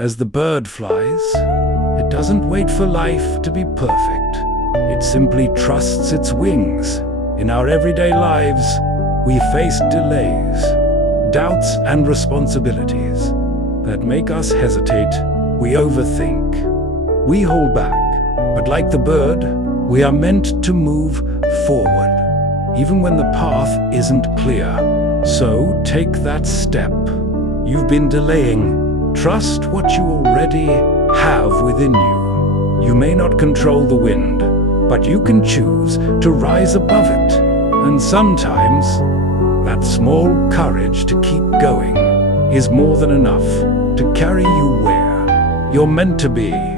As the bird flies, it doesn't wait for life to be perfect. It simply trusts its wings. In our everyday lives, we face delays, doubts, and responsibilities that make us hesitate. We overthink. We hold back. But like the bird, we are meant to move forward, even when the path isn't clear. So take that step you've been delaying. Trust what you already have within you. You may not control the wind, but you can choose to rise above it. And sometimes, that small courage to keep going is more than enough to carry you where you're meant to be.